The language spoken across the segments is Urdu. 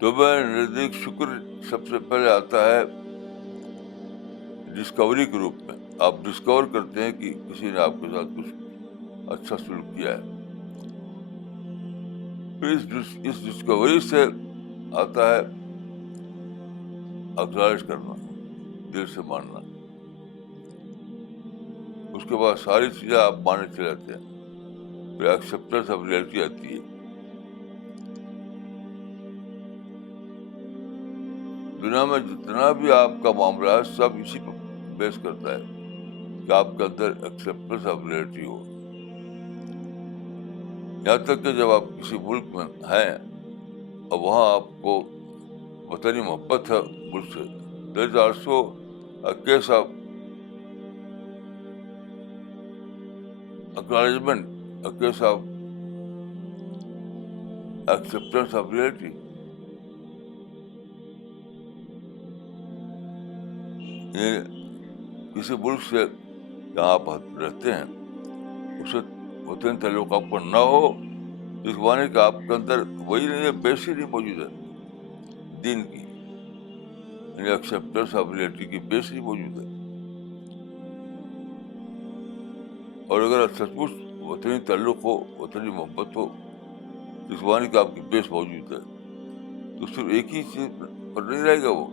تو میرے نزدیک شکر سب سے پہلے آتا ہے ڈسکوری کے روپ میں. آپ ڈسکور کرتے ہیں کہ کسی نے آپ کے ساتھ کچھ اچھا سلوک کیا ہے. پھر اس ڈسکوری سے آتا ہے اکنالج کرنا, دل سے ماننا. اس کے بعد ساری چیزیں آپ ماننے چلے جاتے ہیں. پھر ایکسیپٹنس آف ریئلٹی آتی ہے. دنیا میں جتنا بھی آپ کا معاملہ ہے سب اسی پہ بیس کرتا ہے کہ آپ کے اندر ایکسیپٹنس آف ریئلٹی ہو. یہاں تک کہ جب آپ کسی ملک میں ہیں اور وہاں آپ کو وطنی محبت ہے ملک سے, there is also a case of acknowledgement, a case of acceptance of reality. یہ کسی ملک سے جہاں آپ رہتے ہیں اس سے وطن تعلق آپ کو نہ ہو, اس معنی کہ آپ کے اندر وہی نہیں ہے, بیس ہی نہیں موجود ہے دین کی, یعنی ایکسیپٹنس آف ریئلٹی کی بیس ہی موجود ہے. اور اگر سچ مچ وطنی تعلق ہو, وطنی محبت ہو, اس معنی کہ آپ کی بیس موجود ہے, تو صرف ایک ہی چیز پر نہیں رہے گا, وہ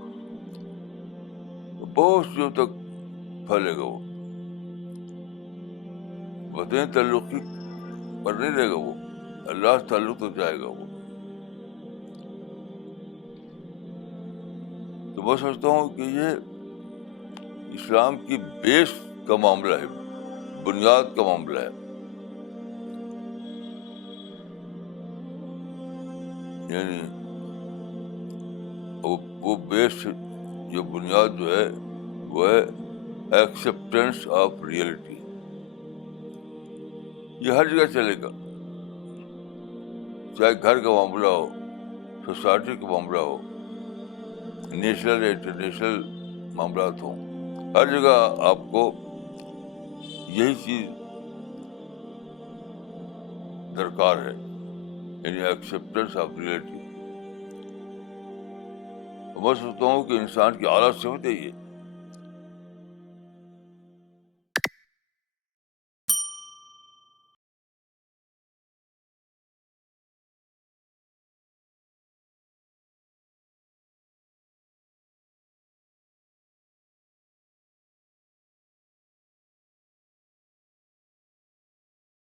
بہت چیزوں تک پھیلے گا. وہ وطنی تعلق پر نہیں رہے گا, وہ اللہ سے تعلق تک جائے گا. وہ تو میں سمجھتا ہوں کہ یہ اسلام کی بیس کا معاملہ ہے, بنیاد کا معاملہ ہے. یعنی وہ بیس جو بنیاد جو ہے وہ ہے ایکسیپٹنس آف ریئلٹی. یہ ہر جگہ چلے گا, چاہے گھر کا معاملہ ہو, سوسائٹی کا معاملہ ہو, نیشنل انٹرنیشنل معاملات ہوں, ہر جگہ آپ کو یہی چیز درکار ہے, یعنی ایکسیپٹنس آف ریئلٹی. میں سوچتا ہوں کہ انسان کی اعلیٰ صفت ہے یہ